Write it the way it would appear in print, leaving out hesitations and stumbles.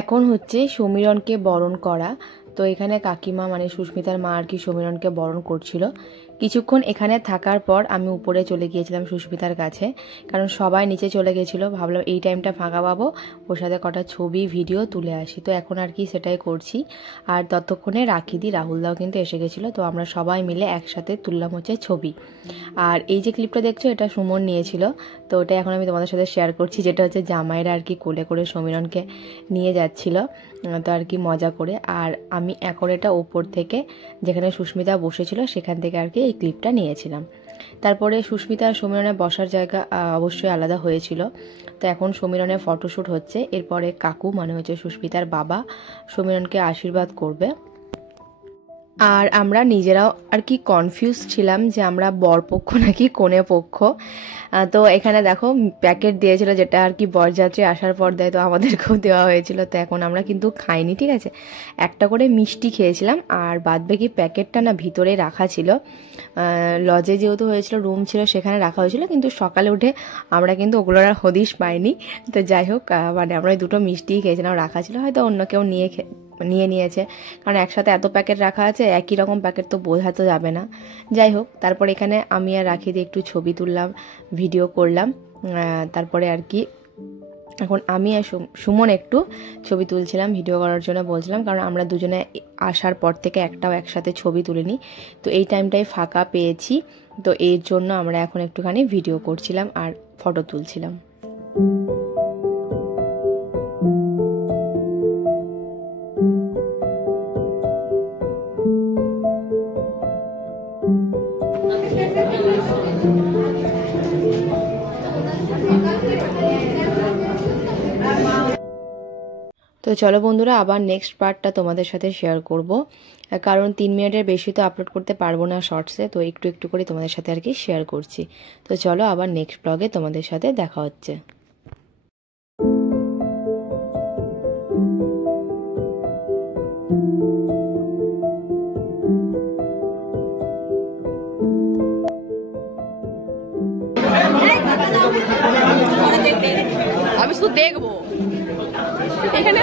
এখন হচ্ছে সমীরণকে বরণ করা। তো এখানে কাকিমা মানে সুস্মিতার মা আর কি সমীরণকে বরণ করছিল। কিছুক্ষণ এখানে থাকার পর আমি উপরে চলে গিয়েছিলাম সুস্মিতার কাছে, কারণ সবাই নিচে চলে গেছিলো। ভাবলাম এই টাইমটা ফাঁকা পাবো, ওর সাথে কটা ছবি ভিডিও তুলে আসি। তো এখন আর কি সেটাই করছি। আর ততক্ষণে রাখিদি রাহুলদাও কিন্তু এসে গেছিলো। তো আমরা সবাই মিলে একসাথে তুললাম হচ্ছে ছবি। আর এই যে ক্লিপটা দেখছো এটা সুমন নিয়েছিল, তো ওটা এখন আমি তোমাদের সাথে শেয়ার করছি, যেটা হচ্ছে জামাইরা আর কি কোলে করে সমীরণকে নিয়ে যাচ্ছিল, তো আর কি মজা করে। আর আমি এখন এটা ওপর থেকে যেখানে সুস্মিতা বসেছিল সেখান থেকে আর কি এই ক্লিপটা নিয়েছিলাম। তারপরে সুস্মিতা আর সমীরণের বসার জায়গা অবশ্যই আলাদা হয়েছিল। তো এখন সমীরণের ফটোশ্যুট হচ্ছে। এরপরে কাকু মানে হচ্ছে সুস্মিতার বাবা সমীরণকে আশীর্বাদ করবে। আর আমরা নিজেরাও আর কি কনফিউজ ছিলাম যে আমরা বরপক্ষ নাকি কনে পক্ষ। তো এখানে দেখো প্যাকেট দিয়েছিল, যেটা আর কি বরযাত্রী আসার পর দেয়, তো আমাদেরকেও দেওয়া হয়েছিল। তো এখন আমরা কিন্তু খাইনি, ঠিক আছে, একটা করে মিষ্টি খেয়েছিলাম। আর বাদবাকি প্যাকেটটা না ভিতরে রাখা ছিল, লজে যেহেতু হয়েছিল রুম ছিল সেখানে রাখা হয়েছিল, কিন্তু সকালে উঠে আমরা কিন্তু ওগুলোর আর হদিশ পাইনি। তো যাই হোক, মানে আমরা দুটো মিষ্টিই খেয়েছিলাম, রাখা ছিল, হয়তো অন্য কেউ নিয়েছে, কারণ একসাথে এত প্যাকেট রাখা আছে, একই রকম প্যাকেট তো বোঝা তো যাবে না। যাই হোক, তারপর এখানে আমি আর রাখিদি একটু ছবি তুললাম, ভিডিও করলাম। তারপরে আর কি এখন আমি আর সুমন একটু ছবি তুলছিলাম, ভিডিও করার জন্য বলছিলাম, কারণ আমরা দুজনে আসার পর থেকে একটাও একসাথে ছবি তুলিনি। তো এই টাইমটাই ফাঁকা পেয়েছি, তো এর জন্য আমরা এখন একটুখানি ভিডিও করছিলাম আর ফটো তুলছিলাম। তো চলো বন্ধুরা, আবার নেক্সট পার্টটা তোমাদের সাথে শেয়ার করব, কারণ 3 মিনিটের বেশি তো আপলোড করতে পারবো না শর্টসে, তো একটু একটু করে তোমাদের সাথে আর কি শেয়ার করছি। তো চলো আবার নেক্সট ব্লগে তোমাদের সাথে দেখা হচ্ছে। আমি শুধু দেখবো এখানে